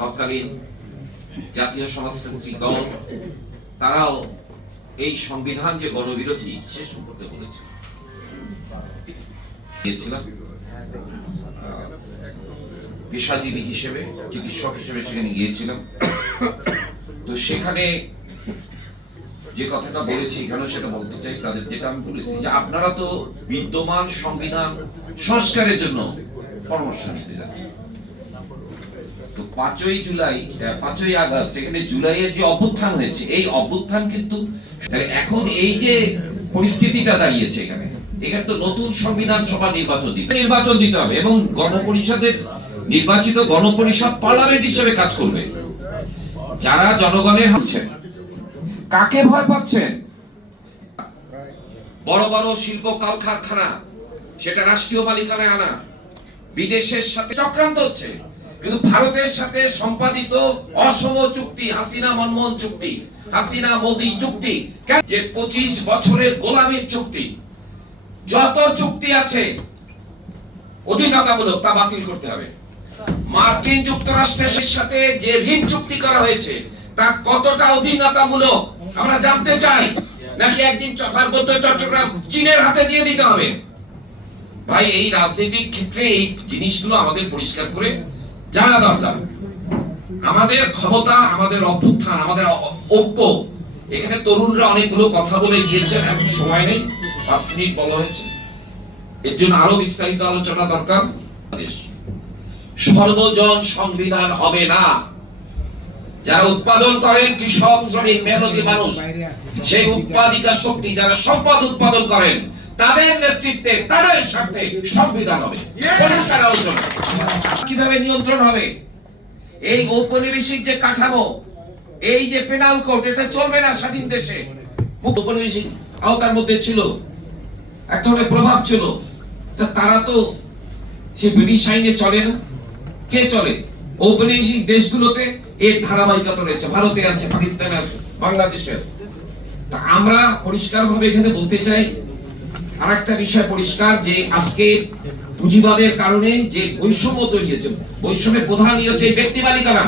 তৎকালীন জাতীয় সমাজতান্ত্রিক দল, তারাও এই সংবিধান যে গণবিরোধী, সে সম্পর্কে বলেছে পেশাজীবী হিসেবে, চিকিৎসক হিসেবে সেখানে গিয়েছিলাম। তো সেখানে যে কথাটা বলেছি এখানেও সেটা বলতে চাই, তাদের যেটা আমি বলেছি যে আপনারা তো বিদ্যমান সংবিধান সংস্কারের জন্য পরামর্শ নিতে যাচ্ছেন। পাঁচই জুলাই পাঁচই আগস্ট, এখানে জুলাইয়ের যে অভ্যুত্থান হয়েছে, এই অভ্যুত্থান কিন্তু এখন এই যে পরিস্থিতিটা দাঁড়িয়েছে এখানে এখানে তো নতুন সংবিধান সভা নির্বাচন দিতে নির্বাচন দিতে হবে, এবং গণপরিষদের নির্বাচিত গণপরিষদ পার্লামেন্ট হিসেবে কাজ করবে। যারা জনগণের হচ্ছেন কাকে ভয় পাচ্ছেন? বড় বড় শিল্প কলকারখানা সেটা রাষ্ট্রীয় মালিকানায় আনা, বিদেশের সাথে চক্রান্ত হচ্ছে। কিন্তু ভারতের সাথে সম্পাদিত অসম চুক্তি, হাসিনা মনমোহন চুক্তি, হাসিনা মোদী চুক্তি যে পঁচিশ বছরের গোলামীর চুক্তি, যত চুক্তি আছে, অধীনতামূলক তা বাতিল করতে হবে। মার্কিন যুক্তরাষ্ট্রের সাথে যে ঋণ চুক্তি করা হয়েছে, তা কতটা অধীনতামূলক, আমরা জানতে চাই। নাকি একদিন চ- চট্টগ্রাম চীনের হাতে দিয়ে দিতে হবে? ভাই, এই রাজনীতির ক্ষেত্রে এই জিনিসগুলো আমাদের পরিষ্কার করে জানা দরকার। আমাদের ক্ষমতা, আমাদের অভ্যুত্থান, আমাদের ঐক্য, এখানে তরুণরা অনেকগুলো কথা বলে গিয়েছেন, এখন সময় নেই, পাঁচ মিনিট বলা হয়েছে। এর জন্য আরও বিস্তারিত আলোচনা দরকার। সর্বজন সংবিধান হবে না। যারা উৎপাদন করেন কৃষক, শ্রমিক, মেহনতি মানুষ, সেই উৎপাদিকা শক্তি যারা সম্পদ উৎপাদন করেন তাদের নেতৃত্বে তাদের স্বার্থে সংবিধান হবে। পরিষ্কার আলোচনা। কীভাবে নিয়ন্ত্রণ হবে? এই ঔপনিবেশিক যে কাঠামো এই যে পেনাল কোড এটা চলবে না স্বাধীন দেশে। ঔপনিবেশিক আওতার মধ্যে ছিল। এক ধরনের প্রভাব ছিল। তা তারা তো সে ব্রিটিশ আইনে চলে না। কে চলে? ঔপনিবেশিক দেশগুলোতে এর ধারাবাহিকতা রয়েছে। ভারতে আছে পাকিস্তানে আছে বাংলাদেশে আছে। তা আমরা পরিষ্কারভাবে এখানে বলতে চাই আরেকটা বিষয় পরিষ্কার যে আজকে পুঁজিবাদের কারণে যে বৈষম্য তৈরি হয়েছে, বৈষম্যের প্রধান হচ্ছে ব্যক্তি মালিকানা।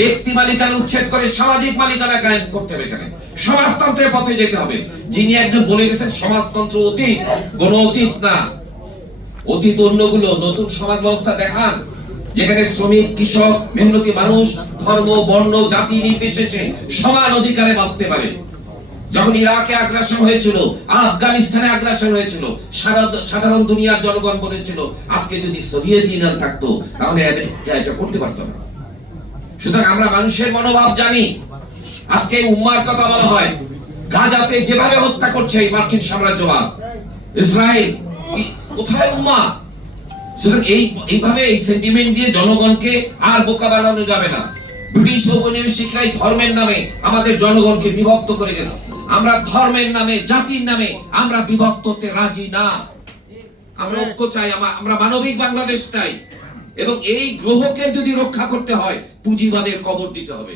ব্যক্তি মালিকানা উচ্ছেদ করে সামাজিক মালিকানা কায়েম করতে হবে এখানে। সমাজতন্ত্রের পথে যেতে হবে। যিনি একজন বলে গেছেন, সমাজতন্ত্র অতীত গণ অতীত না। অতীত অন্যগুলো, নতুন সমাজ ব্যবস্থা দেখান, যেখানে শ্রমিক, কৃষক, মেহনতি মানুষ, ধর্ম, বর্ণ, জাতি নির্বিশেষে সমান অধিকারে বাঁচতে পারে। যখন ইরাকে আগ্রাসন হয়েছিল, আফগানিস্তানে আগ্রাসন হয়েছিল সাধারণ দুনিয়ার জনগণ বলেছিল, আজকে যদি সোভিয়েত ইউনিয়ন থাকতো, তাহলে আমেরিকা এটা করতে পারতো না। সুতরাং আমরা মানুষের মনোভাব জানি, আজকে উম্মার কথা বলা হয়, গাজাতে যেভাবে হত্যা করছে এই মার্কিন সাম্রাজ্যবাদ, ইসরায়েল কোথায় উম্মা? সুতরাং এই এইভাবে এই সেন্টিমেন্ট দিয়ে জনগণকে আর বোকা বানানো যাবে না। ব্রিটিশ ঔপনিবেশিকরাই ধর্মের নামে আমাদের জনগণকে বিভক্ত করে গেছে। আমরা ধর্মের নামে, জাতির নামে আমরা বিভক্ত হতে রাজি না। আমরা ঐক্য চাই আমরা মানবিক বাংলাদেশ চাই। এবং এই গ্রহকে যদি রক্ষা করতে হয়, পুঁজিবাদের কবর দিতে হবে।